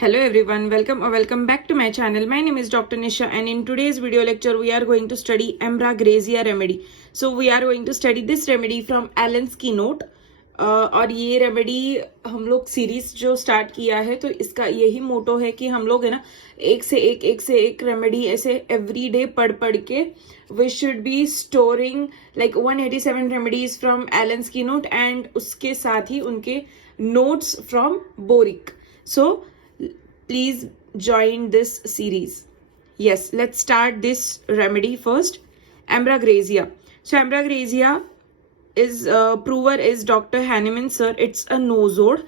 Hello everyone, welcome or welcome back to my channel. My name is Dr. Nisha and in today's video lecture we are going to study Ambrogracia remedy. So we are going to study this remedy from Allen's keynote. और ये remedy हम लोग series जो start किया है तो इसका यही मोटो है कि हम लोग है ना एक से एक रेमेडी ऐसे एवरी डे पढ़ के we should be storing like 187 remedies from Allen's की नोट एंड उसके साथ ही उनके notes from Boericke. So please join this series. Yes, let's start this remedy first. Ambrogracia. So Ambrogracia is prover is Dr. Hahnemann sir. It's a nosode.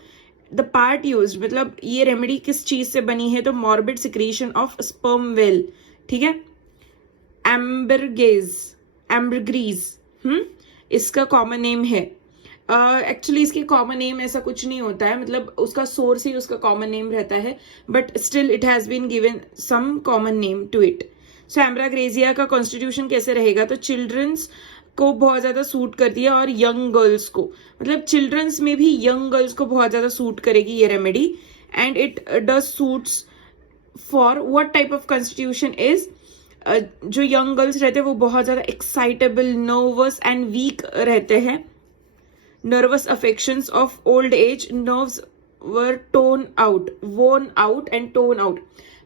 The part used मतलब ये remedy किस चीज से बनी है तो morbid secretion of sperm whale. ठीक है. Ambergris इसका कॉमन नेम है. एक्चुअली इसके कॉमन नेम ऐसा कुछ नहीं होता है, मतलब उसका सोर्स ही उसका कॉमन नेम रहता है, but still it has been given some common name to it. So ambra grisea का कॉन्स्टिट्यूशन कैसे रहेगा तो चिल्ड्रंस को बहुत ज्यादा सूट करती है और यंग गर्ल्स को, मतलब चिल्ड्रंस में भी यंग गर्ल्स को बहुत ज्यादा सूट करेगी ये remedy. And it does suits for what type of constitution is जो यंग गर्ल्स रहते हैं वो बहुत ज्यादा एक्साइटेबल, नर्वस एंड वीक रहते हैं. Nervous affections of old age, nerves were worn out and torn out.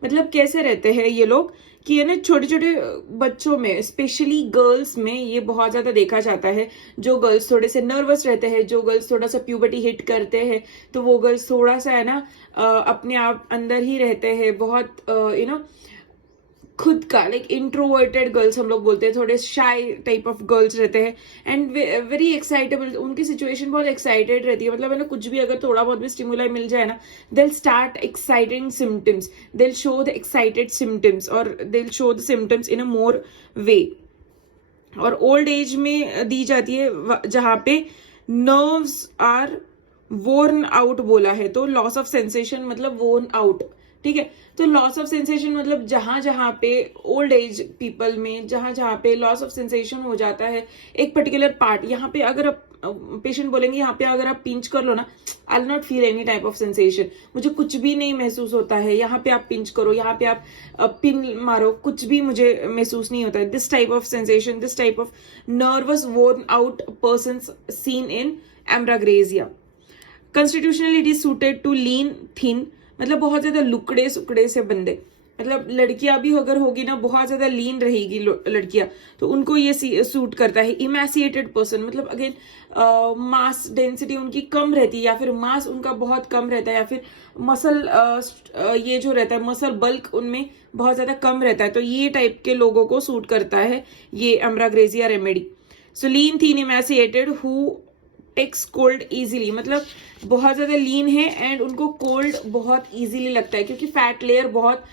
मतलब कैसे रहते हैं ये लोग कि है ना छोटे छोटे बच्चों में स्पेशली गर्ल्स में ये बहुत ज्यादा देखा जाता है. जो गर्ल्स थोड़े से नर्वस रहते हैं, जो गर्ल्स थोड़ा सा प्यूबर्टी हिट करते हैं तो वो गर्ल्स थोड़ा सा है ना अपने आप अंदर ही रहते हैं, बहुत खुद का लाइक इंट्रोवर्टेड गर्ल्स हम लोग बोलते हैं, थोड़े शाई टाइप ऑफ गर्ल्स रहते हैं एंड वेरी एक्साइटेबल. उनकी सिचुएशन बहुत एक्साइटेड रहती है, मतलब है ना कुछ भी अगर थोड़ा बहुत भी स्टिमुलाई मिल जाए ना they start exciting symptoms, they show the excited symptoms और they show the symptoms in a more way. और ओल्ड एज में दी जाती है जहां पे नर्व्स आर वोर्न आउट बोला है तो लॉस ऑफ सेंसेशन मतलब वोर्न आउट. ठीक है, तो लॉस ऑफ सेंसेशन मतलब जहां जहां पे ओल्ड एज पीपल में जहां पे लॉस ऑफ सेंसेशन हो जाता है एक पर्टिकुलर पार्ट, यहाँ पे अगर आप पेशेंट बोलेंगे यहाँ पे अगर आप पिंच कर लो ना आई will not feel any type of sensation, मुझे कुछ भी नहीं महसूस होता है. यहाँ पे आप पिंच करो, यहाँ पे आप पिन मारो, कुछ भी मुझे महसूस नहीं होता है. This type of sensation, this type of nervous worn out person seen in ambra grisea. Constitutionally it is suited to lean thin, मतलब बहुत ज्यादा लुकड़े सुकड़े से बंदे, मतलब लड़कियां भी अगर होगी ना बहुत ज्यादा लीन रहेगी लड़कियां तो उनको ये सूट करता है. इमैसिएटेड पर्सन मतलब अगेन मास डेंसिटी उनकी कम रहती है या फिर मास उनका बहुत कम रहता है या फिर मसल ये जो रहता है मसल बल्क उनमें बहुत ज्यादा कम रहता है, तो ये टाइप के लोगों को सूट करता है ये ambra grisea remedy. So lean thin emaciated who takes cold easily, मतलब बहुत ज्यादा लीन है एंड उनको कोल्ड बहुत इजीली लगता है क्योंकि फैट लेयर बहुत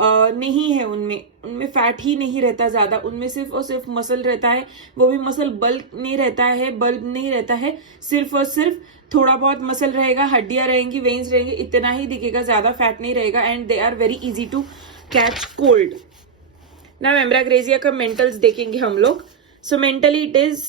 नहीं है उनमें फैट ही नहीं रहता ज्यादा, उनमें सिर्फ और सिर्फ मसल रहता है, वो भी मसल बल्क नहीं रहता है, बल्ब नहीं रहता है, सिर्फ और सिर्फ थोड़ा बहुत मसल रहेगा, हड्डियां रहेंगी, वेन्स रहेंगे, इतना ही दिखेगा, ज्यादा फैट नहीं रहेगा and they are very easy to catch cold. Now ambra grisea का मेंटल्स देखेंगे हम लोग. So mentally it is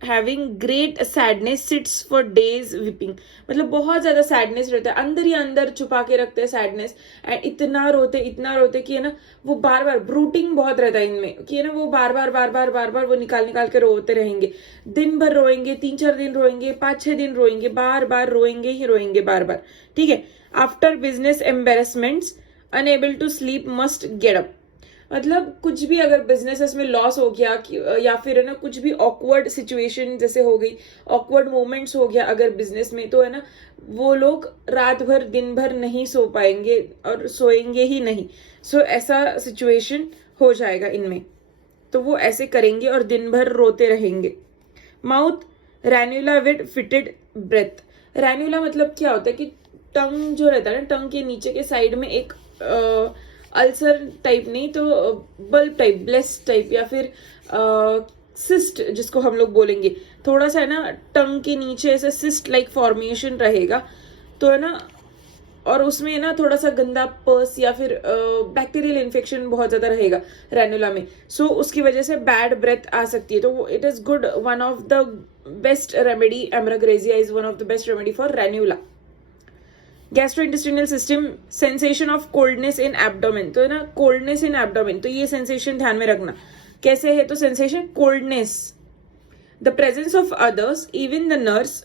having great sadness, sits for days weeping, मतलब बहुत ज्यादा सैडनेस रहता है, अंदर ही अंदर छुपा के रखते हैं सैडनेस एंड इतना रोते कि है ना वो बार बार ब्रूटिंग बहुत रहता है इनमें कि है ना वो बार बार वो निकाल के रोते रहेंगे, दिन भर रोएंगे, 3-4 दिन रोएंगे, 5-6 दिन रोएंगे, बार बार रोएंगे बार बार. ठीक है. After business embarrassments unable to sleep must get up, मतलब कुछ भी अगर बिजनेसेस में लॉस हो गया या फिर है ना कुछ भी ऑकवर्ड सिचुएशन जैसे हो गई, ऑकवर्ड मोमेंट्स हो गया अगर बिजनेस में तो है ना वो लोग रात भर दिन भर नहीं सो पाएंगे और सोएंगे ही नहीं. सो ऐसा सिचुएशन हो जाएगा इनमें तो वो ऐसे करेंगे और दिन भर रोते रहेंगे. माउथ रैन्युला विद फिटेड ब्रेथ, रैन्युला मतलब क्या होता है कि टंग जो रहता है ना टंग के नीचे के साइड में एक अल्सर टाइप नहीं तो बल्ब टाइप, ब्लेस टाइप या फिर सिस्ट जिसको हम लोग बोलेंगे, थोड़ा सा है ना टंग के नीचे ऐसे सिस्ट लाइक फॉर्मेशन रहेगा तो है ना, और उसमें है ना थोड़ा सा गंदा पर्स या फिर बैक्टीरियल इन्फेक्शन बहुत ज्यादा रहेगा रैनुला में. सो उसकी वजह से बैड ब्रेथ आ सकती है, तो it is good, one of the best remedy, ambra grisea is one of the best remedy for ranula. Gastrointestinal system, sensation of coldness in abdomen, तो है ना कोल्डनेस इन एब्डोमेन, तो ये सेंसेशन ध्यान में रखना कैसे है, तो sensation coldness, the presence of others even the nurse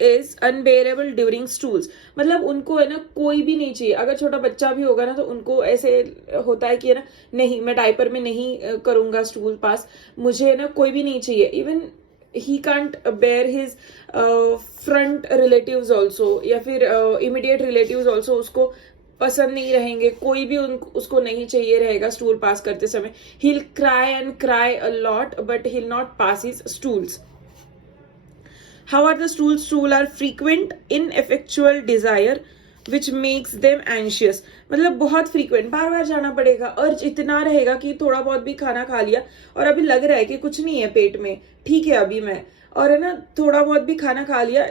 is unbearable during stools, मतलब उनको है ना कोई भी नहीं चाहिए, अगर छोटा बच्चा भी होगा ना तो उनको ऐसे होता है कि है ना नहीं मैं डायपर में नहीं करूंगा स्टूल पास, मुझे है ना कोई भी नहीं चाहिए, even he can't bear his front relatives also, या फिर इमीडिएट रिलेटिव्स ऑल्सो उसको पसंद नहीं रहेंगे, कोई भी उसको नहीं चाहिए रहेगा स्टूल पास करते समय, he'll cry and cry a lot but he'll not pass his stools. How are the stools? Stool are frequent ineffectual desire which makes them anxious, मतलब बहुत फ्रीक्वेंट, बार बार जाना पड़ेगा, अर्ज इतना रहेगा कि थोड़ा बहुत भी खाना खा लिया और अभी लग रहा है कि कुछ नहीं है पेट में, ठीक है अभी मैं, और है ना थोड़ा बहुत भी खाना खा लिया,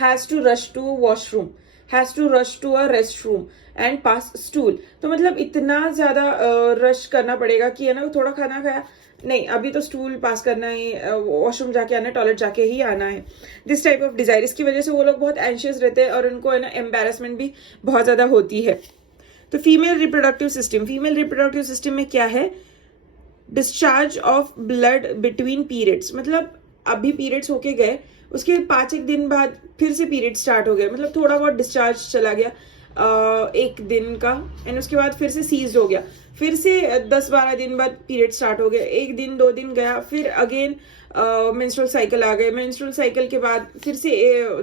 has to rush to washroom, has to rush to a rest room and pass stool, तो मतलब इतना ज्यादा रश करना पड़ेगा कि है ना थोड़ा खाना खाया, नहीं अभी तो स्टूल पास करना है, वॉशरूम जाके आना है, टॉयलेट जाके ही आना है, दिस टाइप ऑफ डिजायर, इसकी वजह से वो लोग बहुत एंशियस रहते हैं और उनको है ना एम्बेरसमेंट भी बहुत ज्यादा होती है. तो female reproductive system, female reproductive system में क्या है, discharge of blood between periods, मतलब अभी पीरियड्स होके गए उसके 5-1 दिन बाद फिर से पीरियड स्टार्ट हो गया, मतलब थोड़ा बहुत डिस्चार्ज चला गया एक दिन का, एंड उसके बाद फिर से सीज हो गया, फिर से 10-12 दिन बाद पीरियड स्टार्ट हो गया, 1 दिन 2 दिन गया, फिर अगेन मेंस्ट्रुअल साइकिल आ गए, मेंस्ट्रुअल साइकिल के बाद फिर से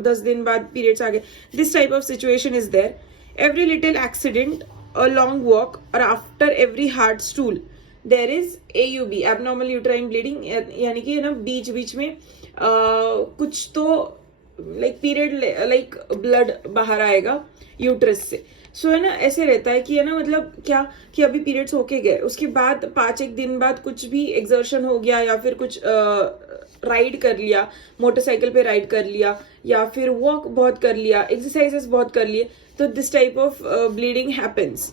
10 दिन बाद पीरियड्स आ गए, this type of situation is there. Every little accident, a long walk और after every hard stool there is AUB, abnormal uterine bleeding, यानी कि ना बीच बीच में कुछ तो लाइक पीरियड लाइक ब्लड बाहर आएगा यूट्रस से, सो है ना ऐसे रहता है कि है ना मतलब क्या कि अभी पीरियड्स होके गए उसके बाद 5-1 दिन बाद कुछ भी एक्सर्शन हो गया या फिर कुछ राइड कर लिया, मोटरसाइकिल पे राइड कर लिया या फिर वॉक बहुत कर लिया, एक्सरसाइजेस बहुत कर लिए, तो this type of bleeding happens.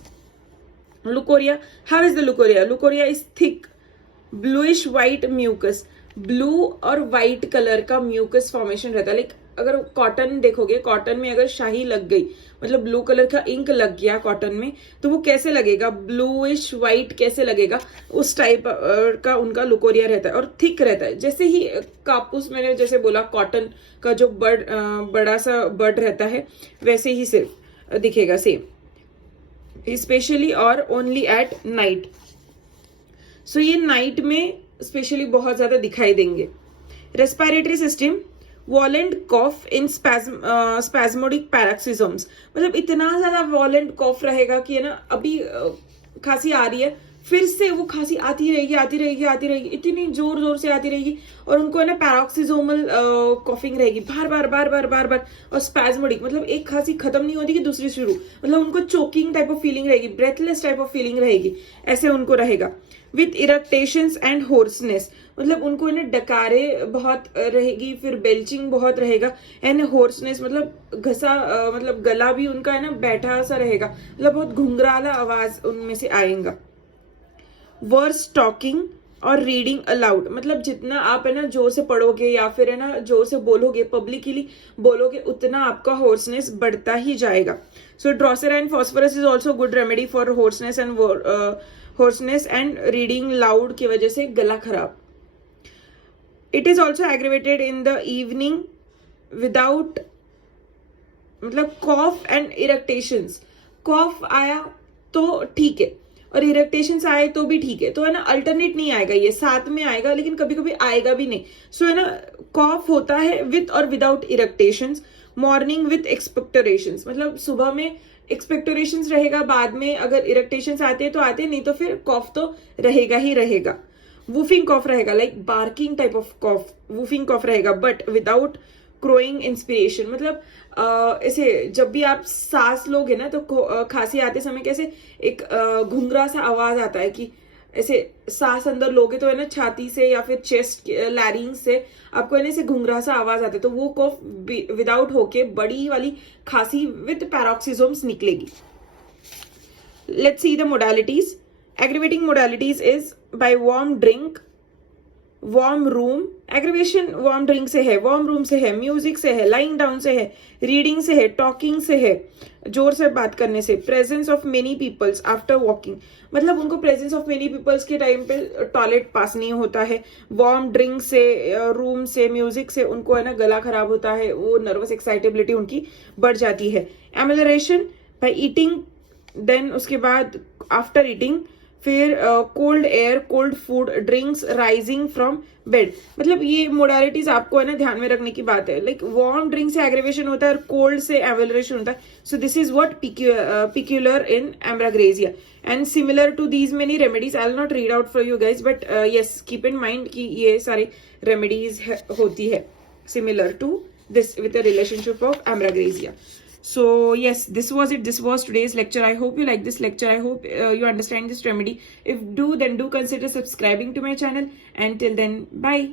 Leucorrhoea, how is the leucorrhoea? Leucorrhoea is thick bluish white mucus, blue और व्हाइट कलर का म्यूकस फॉर्मेशन रहता है, लाइक अगर कॉटन देखोगे, कॉटन में अगर शाही लग गई, मतलब ब्लू कलर का इंक लग गया कॉटन में, तो वो कैसे लगेगा, ब्लूइश व्हाइट कैसे लगेगा, उस टाइप का उनका लुकोरिया रहता है और थिक रहता है, जैसे ही कापूस मैंने जैसे बोला कॉटन का जो बड़ा सा बर्ड रहता है वैसे ही सिर्फ दिखेगा सेम, स्पेशली और ओनली एट नाइट, सो ये नाइट में स्पेशली बहुत ज्यादा दिखाई देंगे. रेस्पिरेटरी सिस्टम, वॉलेंट कॉफ इन स्पैस्मोडिक पैराक्सिजम्स, मतलब इतना ज्यादा वॉलेंट कॉफ रहेगा कि है ना अभी खांसी आ रही है, फिर से वो खांसी आती रहेगी, इतनी जोर जोर से आती रहेगी और उनको है ना पैरोक्सिजोमल कॉफिंग रहेगी बार बार, और स्पैस्मोडिक मतलब एक खांसी खत्म नहीं होती कि दूसरी शुरू, मतलब उनको चोकिंग टाइप ऑफ फीलिंग रहेगी, ब्रेथलेस टाइप ऑफ फीलिंग रहेगी, ऐसे उनको रहेगा. विथ इरेक्टेशंस एंड होर्सनेस, मतलब उनको ना डकारे बहुत रहेगी, फिर बेल्चिंग बहुत रहेगा, एंड होर्सनेस मतलब घसा मतलब गला भी उनका है ना बैठा सा रहेगा, मतलब बहुत घुंघराला आवाज उनमें से आएगा. वर्स टॉकिंग और रीडिंग अलाउड, मतलब जितना आप है ना जोर से पढ़ोगे या फिर है ना जोर से बोलोगे, पब्लिकली बोलोगे, उतना आपका होर्सनेस बढ़ता ही जाएगा. So drosera and phosphorus is also good remedy for hoarseness and reading loud की वजह से गला खराब. It is also aggravated in the evening without, मतलब कॉफ एंड इरेक्टेशंस, कॉफ आया तो ठीक है और इरेक्टेशंस आए तो भी ठीक है, तो है ना अल्टरनेट नहीं आएगा, ये साथ में आएगा लेकिन कभी कभी आएगा भी नहीं. सो है ना कॉफ होता है विथ और विदाउट इरेक्टेशंस. मॉर्निंग विथ एक्सपेक्टोरेशंस, मतलब सुबह में एक्सपेक्टोरेशंस रहेगा, बाद में अगर इरेक्टेशंस आते हैं तो आते, नहीं तो फिर कॉफ तो रहेगा ही रहेगा. वूफिंग कॉफ रहेगा, like barking type of cough, whooping cough रहेगा बट विदाउट क्रोइंग इंस्पिरेशन, मतलब ऐसे जब भी आप सांस लोगे ना तो खांसी आते समय कैसे एक घुंघरा सा आवाज आता है कि ऐसे सांस अंदर लोगे तो है ना छाती से या फिर चेस्ट लैरिंग्स से आपको है ना ऐसे घुंघरा सा आवाज आता है, तो वो कॉफ विदाउट होके बड़ी वाली खांसी विद पैरोक्सिजम्स निकलेगी. Let's see the modalities. Aggravating modalities is by warm drink, warm room, aggravation warm drink से है, वार्म रूम से है, म्यूजिक से है, लाइंग डाउन से है, रीडिंग से है, टॉकिंग से है, जोर से बात करने से, presence of many peoples after walking, मतलब उनको प्रेजेंस ऑफ मेनी पीपल्स के टाइम पे टॉयलेट पास नहीं होता है, वार्म ड्रिंक से, रूम से, म्यूजिक से उनको है ना गला खराब होता है, वो नर्वस एक्साइटेबिलिटी उनकी बढ़ जाती है। एमिलरेशन बाय ईटिंग, देन उसके बाद आफ्टर ईटिंग, फिर cold air, cold food, drinks rising from bed, मतलब ये मोडालिटीज आपको है ना ध्यान में रखने की बात है। लाइक वार्म ड्रिंक से एग्रेवेशन होता है और कोल्ड से एवेलरेशन होता है। So this is what peculiar in ambra grisea and similar to these many remedies. I will not read out for you guys, but yes keep in mind कि ये सारी रेमेडीज होती है similar to this with the relationship of ambragresia. So yes, this was it. This was today's lecture. I hope you like this lecture. I hope you understand this remedy. If do, then do consider subscribing to my channel. And till then, bye.